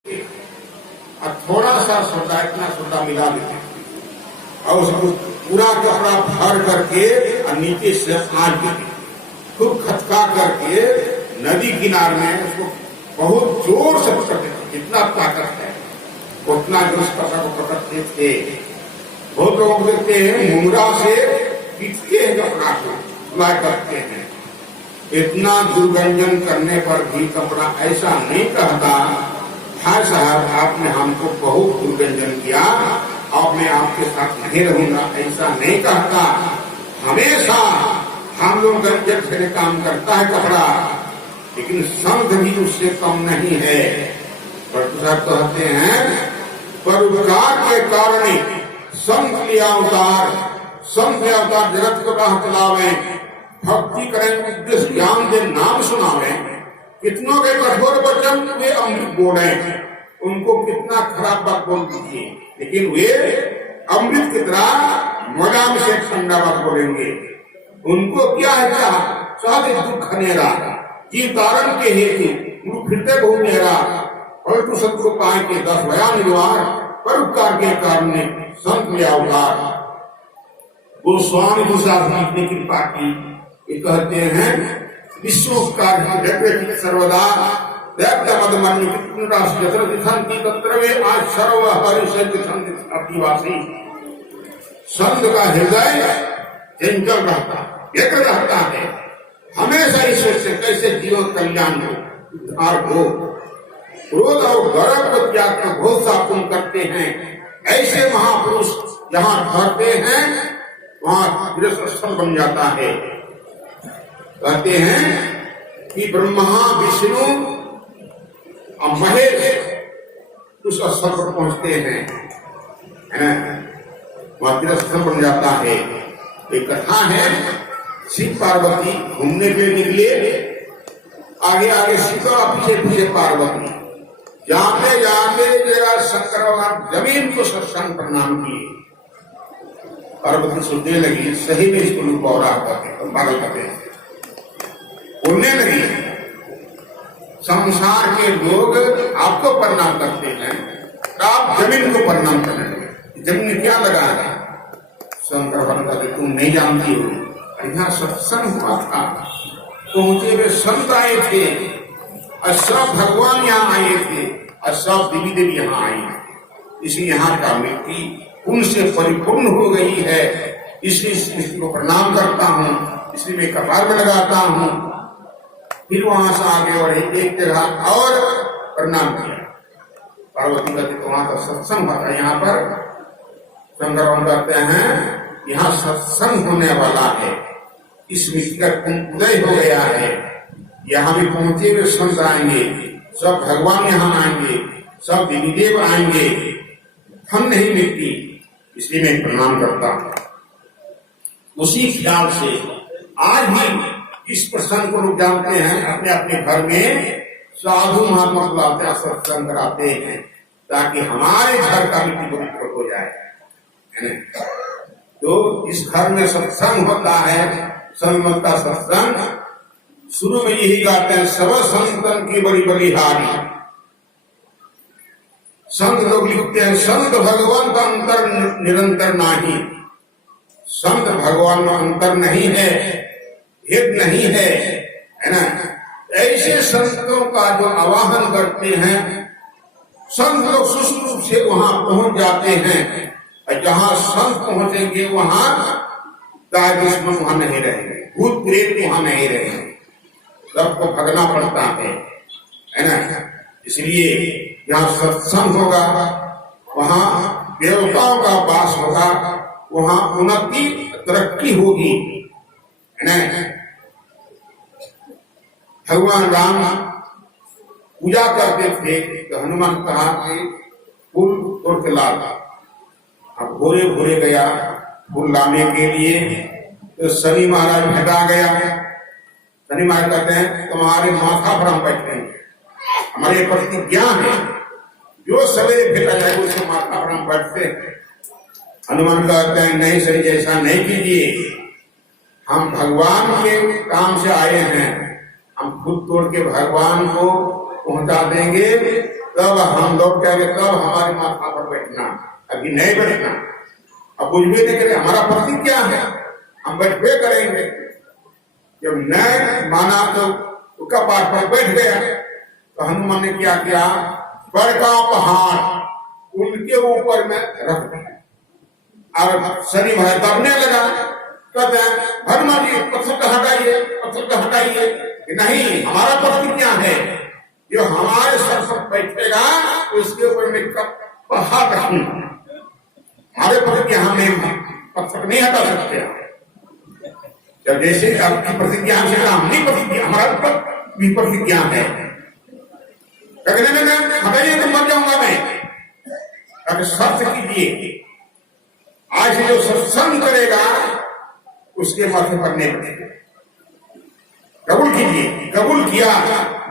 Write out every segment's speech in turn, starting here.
और थोड़ा सा सोडा, इतना सोडा मिला देते और उसको पूरा कपड़ा भर करके और नीचे से आंच देते, खूब खटका करके नदी किनारे में उसको बहुत जोर से पकड़ते थे। जितना ताकत है उतना जो उस कपड़ा को पकड़ते थे। बहुत लोग देखते हैं मुंगरा से पीटते हैं कपड़ा को, धुलाई करते हैं। इतना दुर्गंजन करने पर भी कपड़ा ऐसा नहीं कहता, हाय साहब आपने हमको बहुत दुर्गंजन किया, अब मैं आपके साथ नहीं रहूंगा, ऐसा नहीं कहता। हमेशा हम लोग गंजन से काम करता है कपड़ा, लेकिन संत भी उससे कम नहीं है। साहब कहते हैं परोपकार के कारण संत लिया अवतार, संत अवतार जगत को राह चलावे, भक्ति करें, उद्देश्य ज्ञान दे, नाम सुनावे। कितनों के कठोर वचन वे अमृत बोले, उनको कितना खराब बात बोल दीजिए, लेकिन वे अमृत की तरह मजाक से ठंडा बात बोलेंगे। उनको क्या है, क्या साधे दुख खनेरा जी तारण के हेतु फिरते बहुत मेरा, और तू सबको पाए के 10 भया निर्वार, परोपकार के कारण संत में अवतार। गोस्वामी तुलसीदास ने कृपा की, ये कहते हैं विश्वोपकार सर्वदा संत का हृदय चंचल रहता, व्यग्र रहता है, हमेशा ईश्वर से कैसे जीवन कल्याण हो, उद्धार हो। क्रोध और गर्व को त्याग कर घोषणा पूर्ण करते हैं। ऐसे महापुरुष जहाँ ठहरते हैं वहाँ तीर्थस्थल बन जाता है। कहते हैं कि ब्रह्मा विष्णु और महेश उस स्थल पर पहुंचते हैं, वहाँ तीर्थस्थल बन जाता है। एक कथा है, शिव पार्वती घूमने के लिए निकले, आगे आगे शिव और पीछे पीछे पार्वती। जाते जाते जरा शंकर भगवान जमीन को सत्संग प्रणाम किए। पार्वती सोचने लगी सही में इसको लोग बौरा करते, पागल करते, बोलने लगी संसार के लोग आपको प्रणाम करते हैं, आप जमीन को प्रणाम करने लगे। जमीन में क्या लगा है? शंकर भगवान कहते तुम नहीं जानती हो, यहाँ सत्संग हुआ था, पहुंचे हुए संत आए थे, और सब भगवान यहाँ आए थे, और सब देवी देवी यहाँ आई, इसलिए यहाँ का मिट्टी पुण्य से परिपूर्ण हो गई है, इसलिए इस को प्रणाम करता हूँ, इसलिए मैं कपार में लगाता हूँ। फिर वहां से आगे बढ़े, एक जगह और प्रणाम किया। पार्वती कहते तो वहां का सत्संग होता, यहाँ पर शंकर कहते हैं यहाँ सत्संग होने वाला है, इस मिट्टी का उदय हो गया है, यहाँ भी पहुंचे हुए संत आएंगे, सब भगवान यहाँ आएंगे, सब देवी देव आएंगे, हम नहीं मिट्टी, इसलिए मैं प्रणाम करता हूँ। उसी ख्याल से आज भी इस प्रसंग को लोग जानते हैं, अपने अपने घर में साधु महात्मा बुलाते हैं, सत्संग कराते हैं, ताकि हमारे घर का मिट्टी पवित्र हो जाए। तो इस घर में सत्संग होता है, संत का सत्संग। शुरू में यही गाते हैं, सब संतन की बड़ी बड़ी हारी। संत लोग लिखते हैं संत भगवान का अंतर निरंतर नहीं, संत भगवान में अंतर नहीं है, भेद नहीं है ना। ऐसे संतों का जो आवाहन करते हैं, संत लोग सुष्ट रूप से वहां पहुंच जाते हैं, और जहां संत पहुंचेंगे वहां दाय दुश्मन वहां नहीं रहेंगे, भूत प्रेत वहां नहीं रहेंगे, सबको भगना पड़ता है ना। इसलिए जहाँ सत्संग होगा वहाँ देवताओं का वास होगा, वहाँ उन्नति तरक्की होगी, है ना। भगवान राम पूजा करते थे तो हनुमान कहा कि फूल तोड़ के ला। अब भोरे भोरे गया फूल लाने के लिए, तो शनि महाराज भेटा गया। शनि महाराज कहते हैं तुम्हारे माथा पर हम बैठेंगे, हमारे प्रतिज्ञा है, जो सवेरे भेटा जाए उसके माथा पर हम बैठते हैं। हनुमान कहते हैं नहीं सही, ऐसा नहीं कीजिए, हम भगवान के काम से आए हैं, हम खुद तोड़ के भगवान को पहुंचा देंगे, तब हम लौट के आगे, तब हमारे माथा पर बैठना, अभी नहीं बैठना। अब कुछ भी नहीं करे, हमारा प्रतिज्ञा है, हम बैठे करेंगे। जब नहीं माना तो कपाट पर बैठ गया, तो हनुमान ने क्या किया, बड़का पहाड़ उनके ऊपर में रख दिया और शनि भाई दबने लगा। कहते हैं हनुमान जी पत्थर को हटाइए, पत्थर को हटाइए। नहीं, हमारा प्रतिज्ञा है, जो हमारे सर पर बैठेगा उसके ऊपर में पहाड़ रखूंगा। हमारे प्रतिज्ञा, हमें पत्थर नहीं हटा सकते। जब जैसे आपकी प्रतिज्ञा से हम नहीं प्रतिज्ञा, हमारा भी प्रतिज्ञा है, हटाइए तो मर जाऊंगा मैं। अगर सत्य कीजिए, आज जो सत्संग करेगा उसके माथे पर नहीं बैठेगा। कबूल कीजिए, कबूल किया,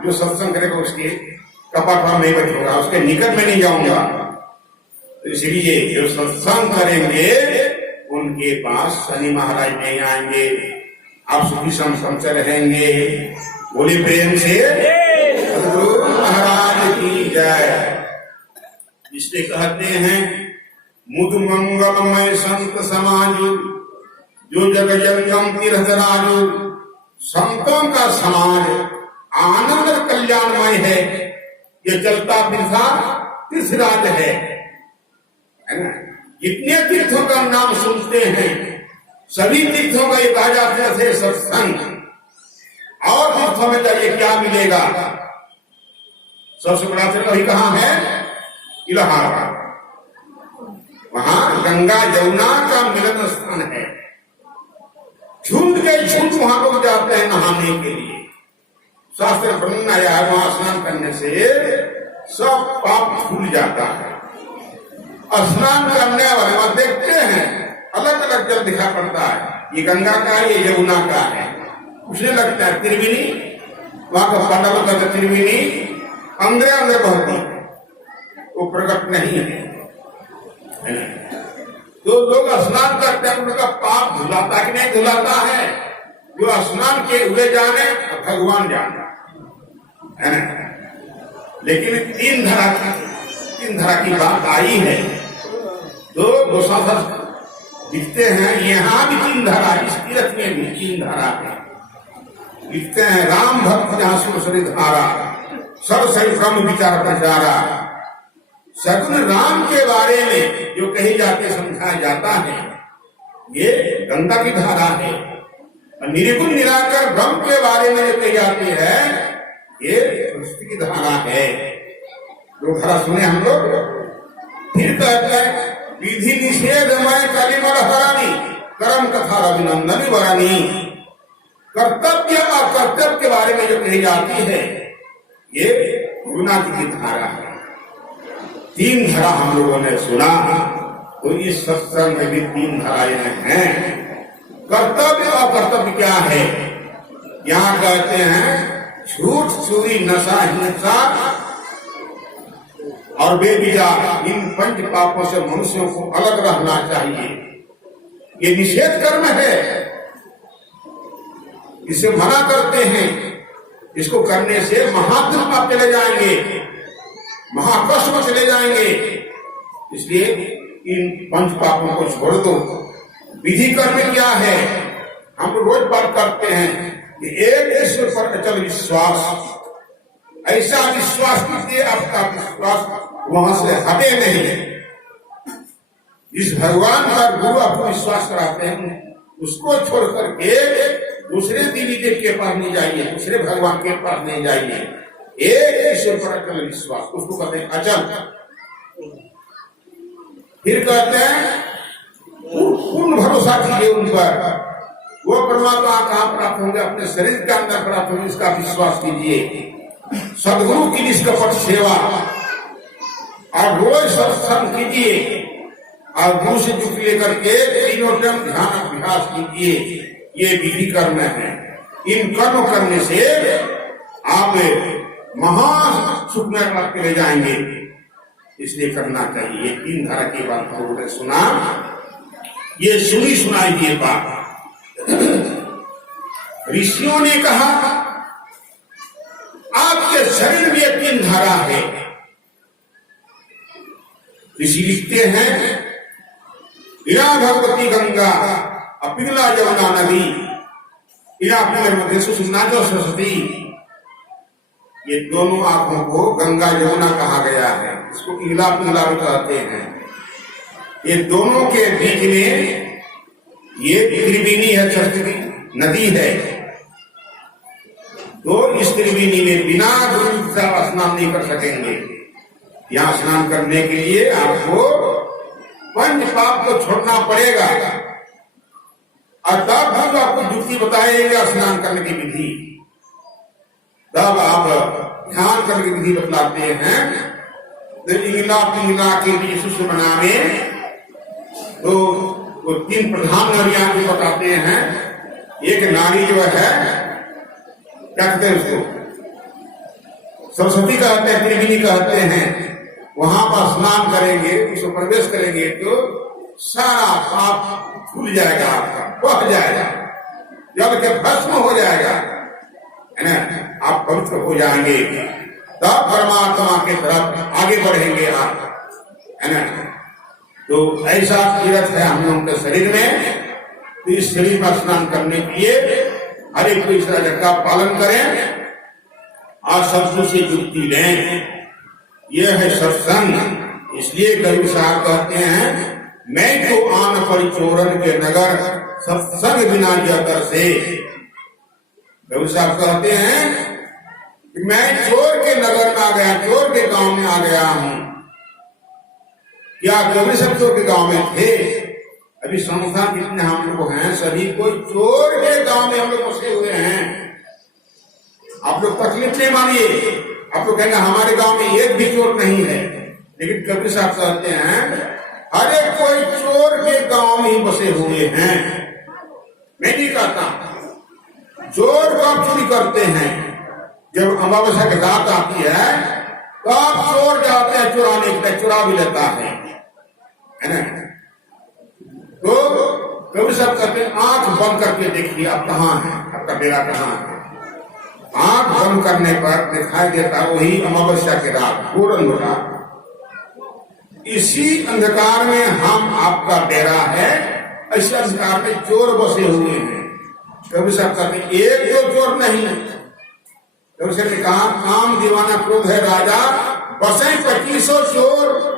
जो सत्संग करेगा उसके कपाट पर नहीं बैठूंगा, उसके निकट में नहीं जाऊंगा। तो इसलिए जो सत्संग करेंगे उनके पास शनि महाराज नहीं आएंगे, आप सुखी समझ रहेंगे। बोले प्रेम से गुरु महाराज की जय। इसलिए कहते हैं मुद मंगलमय संत समाज, जो जग जंगम तीर्थ राजू। संतों का समाज आनंद और कल्याणमय है, ये चलता फिरता तीर्थराज है ना। जितने तीर्थों का नाम सुनते हैं, सभी तीर्थों का एक आ जाते थे सत्संग। और तीर्थों में जाइए क्या मिलेगा, सबसे बड़ा तीर्थ वही कहाँ है, इलाहाबाद। वहां गंगा जमुना का मिलन स्थान है। झूठ के झूठ वहां लोग जाते हैं नहाने के लिए। शास्त्र वर्णन आया है, वहां स्नान करने से सब पाप धुल जाता है। स्नान करने वाले वहां देखते हैं अलग अलग जल दिखा पड़ता है, ये गंगा का है, ये यमुना का है। उसने लगता है त्रिवेणी, वहां का पांडव का त्रिवेणी अंदर अंदर बहती है, वो प्रकट नहीं है। तो लोग स्नान करते हैं, उनका पाप धुलाता कि नहीं धुलाता है। जो स्नान के हुए जाने भगवान जाने, है ना। लेकिन तीन धरा की बात आई है, दो साधक लिखते हैं, यहाँ भी तीन धारा, इस तीर्थ में भी तीन धारा है। लिखते हैं राम भक्त जहाँ सुरसरी धारा, सब सही ब्रह्म विचार प्रचारा। सगुन राम के बारे में जो कही जाके समझाया जाता है, ये गंगा की धारा है। निर्गुण निराकर ब्रह्म के बारे में जो कही जाती है, ये सृष्टि की धारा है। जो धारा सुने हम लोग। फिर कहते हैं विधि निषेधमय कलिमल हरानी, कर्म कथा रघुनंदन वरानी। कर्तव्य और कर्तव्य के बारे में जो कही जाती है, ये गुरुनाथ की धारा है। तीन धारा हम लोगों ने सुना, तो इस सत्संग में भी तीन धाराएं हैं। कर्तव्य और कर्तव्य क्या है, यहाँ कहते हैं झूठ, चोरी, नशा, हिंसा और बेविचार, इन पंच पापों से मनुष्यों को अलग रहना चाहिए। ये निषेध कर्म है, इसे मना करते हैं। इसको करने से महात्म पाप चले जाएंगे, महाकष्ट में चले जाएंगे। इसलिए इन पंच पापों को छोड़ दो। विधि कर्म क्या है, हम रोज बात करते हैं कि एक ईश्वर पर अचल विश्वास। ऐसा विश्वास कीजिए आपका विश्वास वहां से हटे नहीं। जिस भगवान का गुरु आपको विश्वास कराते हैं, उसको छोड़ करके दूसरे देवी देव के पास नहीं जाइए, दूसरे भगवान के पास नहीं जाइए। एक ईश्वर पर अचल विश्वास, उसको कहते हैं अचल। फिर कहते हैं पूर्ण भरोसा कीजिए उन पर। वो परमात्मा कहाँ प्राप्त होंगे, अपने शरीर के अंदर प्राप्त होंगे, इसका विश्वास कीजिए। सदगुरु की निष्कपट सेवा और रोज सत्संग कीजिए और गुरु से जुट लेकर के तीनों टाइम ध्यान अभ्यास कीजिए। ये विधि कर्म है। इन कर्म करने से आप महान सुख में प्राप्त ले जाएंगे। इसलिए करना चाहिए। तीन धारा की बात लोगों ने सुना, ये सुनी सुनाई ये बात। ऋषियों ने कहा आपके शरीर में तीन धारा है, ऋषि लिखते हैं, इरा भगवती गंगा अपिगला यमुना नदी, इरा नर्मदे सुषुम्ना जो सरस्वती। ये दोनों आंखों को गंगा यमुना कहा गया है, इसको इगला पिगला भी कहते हैं। ये दोनों के बीच में ये त्रिवेणी है, सरस्वती नदी है। तो इस त्रिवेणी में बिना दूध से स्नान नहीं कर सकेंगे। यहाँ स्नान करने के लिए आपको पंच पाप को छोड़ना पड़ेगा, और तब हम आपको युक्ति बताएंगे स्नान करने की विधि। तब आप ध्यान करने की विधि बतलाते हैं। तो इगला पिगला के बीच सुषुम्ना में तो वो तीन प्रधान नारियां को बताते हैं। एक नारी जो है, क्या कहते हैं उसको, सरस्वती कहते हैं, त्रिवेणी कहते हैं। वहां पर स्नान करेंगे, उसको प्रवेश करेंगे तो सारा पाप खुल जाएगा, आपका बह जाएगा, जल के भस्म हो जाएगा, है ना। आप पवित्र हो जाएंगे, तब परमात्मा के तरफ आगे बढ़ेंगे आप, है ना। तो ऐसा तीर्थ है हम लोगों के शरीर में। तो इस शरीर पर स्नान करने के लिए हर एक को इस तरह का पालन करें और सबसे से युक्ति लें। यह है सत्संग। इसलिए कबीर साहब कहते हैं, मैं तो आन पड़ी चोरन के नगर, सत्संग बिना जाकर से। कबीर साहब कहते हैं कि मैं चोर के नगर में आ गया, चोर के गांव में आ गया हूं। क्या कबीर साहब चोर के गांव में थे? अभी संस्थान जितने हम लोग हैं सभी कोई चोर के गांव में हम लोग बसे हुए हैं। आप लोग तकलीफ नहीं मानिए, आप लोग कहेंगे हमारे गांव में एक भी चोर नहीं है, लेकिन कबीर साहब कहते हैं हर एक कोई चोर के गांव में ही बसे हुए हैं। मैं नहीं कहता चोर कब चोरी करते हैं, जब अमावस्या की रात आती है तब चोर जाते हैं चुराने के लिए, चुरा भी लेता है ना। तो कबीर साहब कहते हैं आंख बंद करके देखिए आप कहाँ हैं, आपका डेरा कहाँ है। आंख बंद करने पर दिखाई देता वही अमावस्या की रात, घोर अंधकार। इसी अंधकार में हम आपका डेरा है, ऐसे अंधकार में चोर बसे हुए हैं। कबीर साहब कहते हैं एक दो चोर नहीं। कबीर साहब ने कहा काम दीवाना क्रोध है राजा, बसे 2500 चोर,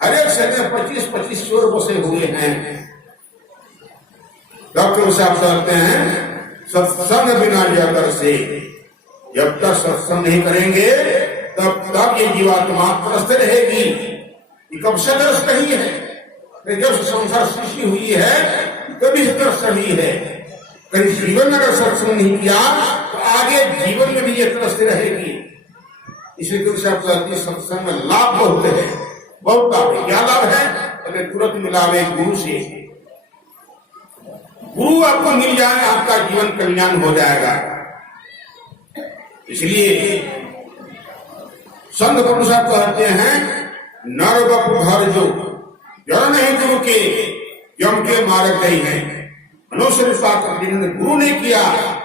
हर एक शहर में 25-25 चोर बसे हुए हैं। डॉक्टर साहब कहते हैं सत्संग बिना जाकर से, जब तक सत्संग नहीं करेंगे तब तक ये जीवात्मा त्रस्त रहेगी। ये कब से त्रस्त नहीं है, जब संसार सृष्टि हुई है तभी त्रस्त नहीं है। कहीं जीवन अगर सत्संग नहीं किया तो आगे जीवन में भी ये त्रस्त रहेगी। इसलिए कबीर साहब कहते हैं सत्संग में लाभ बहुत है, बहुत लाभ है। क्या लाभ है? अगर तुरंत मिलावे गुरु से, गुरु आपको मिल जाए आपका जीवन कल्याण हो जाएगा। इसलिए संत प्रभु साहब कहते हैं नर बपु घर जो जड़ नहीं गुरु के, यम के मार्ग गई है। मनुष्य जिन्होंने गुरु नहीं किया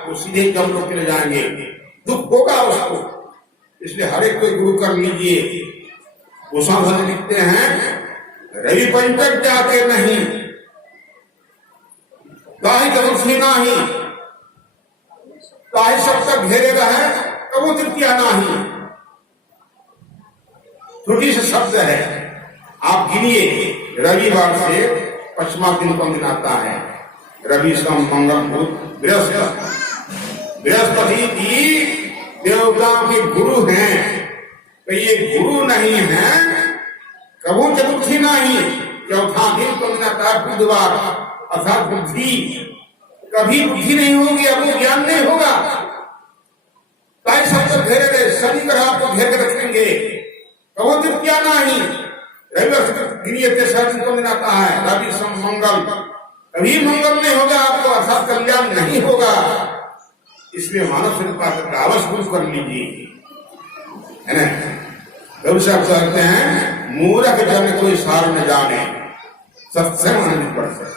वो सीधे यम लोग चले जाएंगे, दुख होगा उसको। इसलिए हर एक कोई गुरु कर लीजिए। वो साधन लिखते हैं रवि पंचक जाते नहीं, ताही कबूतरी नाही, ताही सब तक घेरे रहे कबूतर किया नाही। छोटी से शब्द है, आप गिनिए। रविवार से पश्चिमा दिन कौन दिन आता है? रवि सोम मंगल बुध बृहस्पति। बृहस्पति जी देवताओं के गुरु हैं, तो ये गुरु नहीं है कबू चतुर्थी नहीं। चौथा दिन कौन दिन आता है? बुधवार, अर्थात बुद्धि। कभी बुद्धि नहीं होगी, आपको ज्ञान नहीं होगा। ताई सब घेरे गए, सभी तरह आपको घेर के रखेंगे। कबूतर क्या नहीं। कौन दिन आता है? रवि सोम मंगल। कभी मंगल नहीं होगा आपको, अर्थात कल्याण नहीं होगा। इसलिए मानव शरीर का अवश्य गुरु कर लीजिए, है ना। कबीर साहब कहते हैं मूर्ख जन कोई सार न जाने, सत्संग अमृत वर्षा।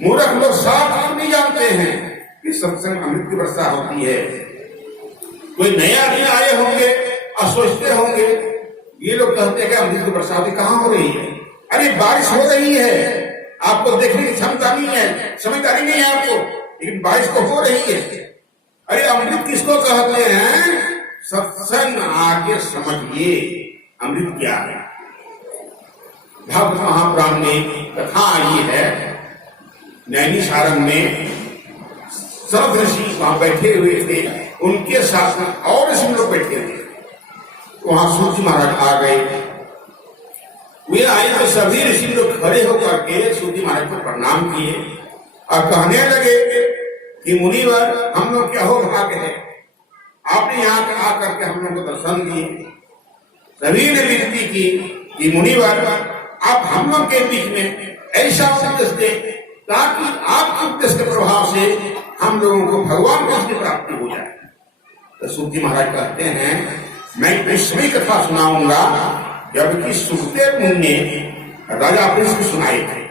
मूर्ख लोग साफ नहीं जानते हैं कि सत्संग अमृत की वर्षा होती है। कोई नया दिन आए होंगे और सोचते होंगे ये लोग कहते हैं कि अमृत की बरसात कहाँ हो रही है? अरे बारिश हो रही है, आपको देखने की क्षमता नहीं है, समझदारी नहीं है आपको, लेकिन बारिश तो हो रही है। अरे अमृत किसको कहते हैं? सत्संग आके समझिए अमृत क्या है। भक्त महापुराण में कथा आई है, नैनीसारंग में सब ऋषि वहां बैठे हुए थे, उनके साथ में और ऋषि लोग बैठे थे। वहां सूर्य महाराज आ गए, वे आए तो सभी ऋषि लोग खड़े होकर के सूर्य महाराज को प्रणाम किए और कहने लगे कि मुनिवर, हम लोग क्या हो भाग्य है, आपने यहाँ पे आकर के हम लोग को दर्शन दिए। सभी ने विनती की कि मुनिवर, आप हम लोग के बीच में ऐसा उपदेश दे ताकि आपके उपदेश के प्रभाव से हम लोगों को भगवान कृष्ण की प्राप्ति हो जाए। तो सूर्य महाराज कहते हैं, मैं विस्मय कथा सुनाऊंगा जबकि सुखदेव मुनि ने राजा पृष्ठ को सुनाए थे।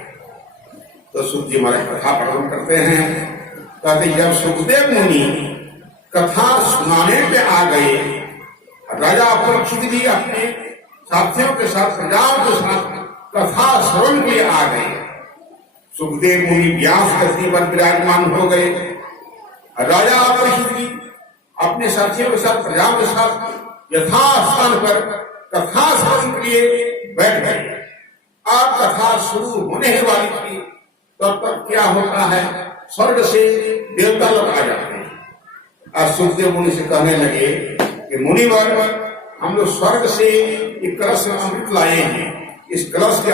तो सूर्य महाराज कथा प्रकरण करते हैं, कहते जब सुखदेव मुनि कथा सुनाने पे आ गए, राजा परीक्षित भी अपने साथियों के साथ, प्रजाओं के साथ कथा श्रवण के लिए आ गए। सुखदेव मुनि व्यास गति पर विराजमान हो गए। राजा परीक्षित भी अपने साथियों के साथ, प्रजाओं के साथ यथास्थान पर कथा श्रवण के लिए बैठ गए। अब कथा शुरू होने वाली थी, तब तक क्या होता है, स्वर्ग से देवता लोग आ जाते हैं और सुखदेव मुनि से कहने लगे कि मुनिवर, हम लोग स्वर्ग से एक कलश में अमृत लाए हैं, इस कलश के